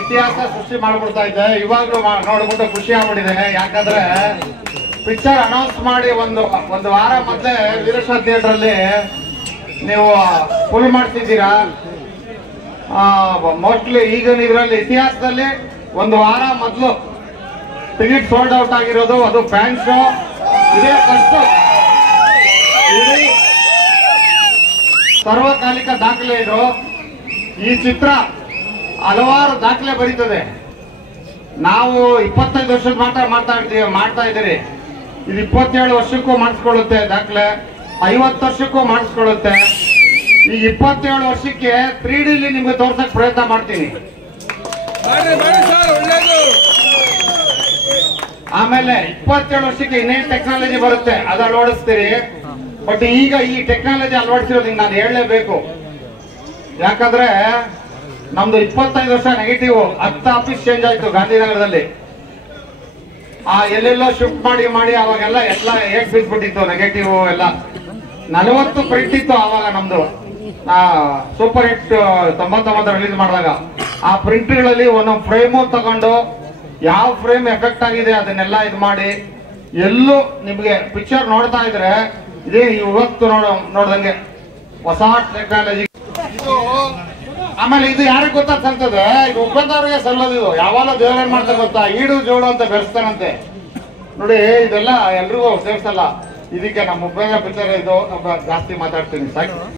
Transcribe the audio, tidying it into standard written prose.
ಇತಿಹಾಸ ಸೃಷ್ಟಿ ಮಾಡ್ಬಿಡ್ತಾ ಇದ್ದೆ. ಇವಾಗ್ಲೂ ನೋಡ್ಬಿಟ್ಟು ಖುಷಿ ಆಗ್ಬಿಟ್ಟಿದ್ದೇನೆ. ಯಾಕಂದ್ರೆ ಪಿಕ್ಚರ್ ಅನೌನ್ಸ್ ಮಾಡಿ ಒಂದು ವಾರ ಮೊದಲೇ ವೀರಶೈವ ಥಿಯೇಟರ್ ಅಲ್ಲಿ ನೀವು ಫುಲ್ ಮಾಡ್ತಿದ್ದೀರಾ. ಮೋಸ್ಟ್ಲಿ ಈಗಿನ ಇದರಲ್ಲಿ ಇತಿಹಾಸದಲ್ಲಿ ಒಂದು ವಾರ ಮೊದಲು ಟಿಕೆಟ್ ಸೋಲ್ಡ್ ಔಟ್ ಆಗಿರೋದು, ಅದು ಫ್ಯಾನ್ ಶೋ. ಇದೇ ಫಸ್ಟ್ ಇಡೀ ಸರ್ವಕಾಲಿಕ ದಾಖಲೆ ಇದು. ಈ ಚಿತ್ರ ಹಲವಾರು ದಾಖಲೆ ಬರೀತದೆ. ನಾವು 25 ವರ್ಷದ ಮಾಡ್ತಾ ಇದ್ದೀರಿ. ಇದು 27 ವರ್ಷಕ್ಕೂ ಮಾಡಿಸ್ಕೊಳ್ಳುತ್ತೆ ದಾಖಲೆ, 50 ವರ್ಷಕ್ಕೂ ಮಾಡಿಸ್ಕೊಳ್ಳುತ್ತೆ. ಈಗ 27 ವರ್ಷಕ್ಕೆ 3D ನಿಮ್ಗೆ ತೋರ್ಸಕ್ ಪ್ರಯತ್ನ ಮಾಡ್ತೀನಿ. ಆಮೇಲೆ 27 ವರ್ಷಕ್ಕೆ ಇನ್ನೇನು ಟೆಕ್ನಾಲಜಿ ಬರುತ್ತೆ ಅದ ಅಳವಡಿಸ್ತೀರಿ. ಬಟ್ ಈಗ ಈ ಟೆಕ್ನಾಲಜಿ ಅಳವಡಿಸಿರೋದು ನಾನು ಹೇಳಲೇಬೇಕು. ಯಾಕಂದ್ರೆ ನಮ್ದು 25 ವರ್ಷ ನೆಗೆಟಿವ್ 10 ಆಫೀಸ್ ಚೇಂಜ್ ಆಯ್ತು ಗಾಂಧಿನಗರದಲ್ಲಿ. ಎಲ್ಲೆಲ್ಲೋ ಶಿಫ್ಟ್ ಮಾಡಿ ಅವಾಗೆಲ್ಲ ಹೇಗ್ ಬಿದ್ಬಿಟ್ಟಿತ್ತು ನೆಗೆಟಿವ್ ಎಲ್ಲ. 40 ಪ್ರಿಂಟ್ ಇತ್ತು ಆವಾಗ ನಮ್ದು ಸೂಪರ್ ಹಿಟ್ 99 ರಿಲೀಸ್ ಮಾಡಿದಾಗ. ಆ ಪ್ರಿಂಟ್ಗಳಲ್ಲಿ ಒಂದೊಂದು ಫ್ರೇಮು ತಗೊಂಡು ಯಾವ ಫ್ರೇಮ್ ಎಫೆಕ್ಟ್ ಆಗಿದೆ ಅದನ್ನೆಲ್ಲ ಇದು ಮಾಡಿ ಎಲ್ಲೂ ನಿಮ್ಗೆ ಪಿಕ್ಚರ್ ನೋಡ್ತಾ ಇದ್ರೆ ಇದೇ ಇವತ್ತು ನೋಡ್ದಂಗೆ ಹೊಸ ಟೆಕ್ನಾಲಜಿ ಇದು. ಆಮೇಲೆ ಇದು ಯಾರಿಗೆ ಗೊತ್ತಾ ಸಲ್ತದೆ, ಇದು ಉಪೇಂದ್ರವ್ರಿಗೆ ಸಲ್ಲೋದು. ಇದು ಯಾವಾಗ ದೇವರೇನ್ ಮಾಡ್ತಾರೆ ಗೊತ್ತಾ, ಈಡು ಜೋಡು ಅಂತ ಬೆಳೆಸ್ತಾರಂತೆ ನೋಡಿ. ಇದೆಲ್ಲ ಎಲ್ರಿಗೂ ಸೇರ್ಸಲ್ಲ. ಇದಕ್ಕೆ ನಮ್ಮ ಉಪೇಂದ್ರ ಪಿಕ್ಚರ್ ಇದು ಜಾಸ್ತಿ ಮಾತಾಡ್ತೀನಿ ಸಾಕು.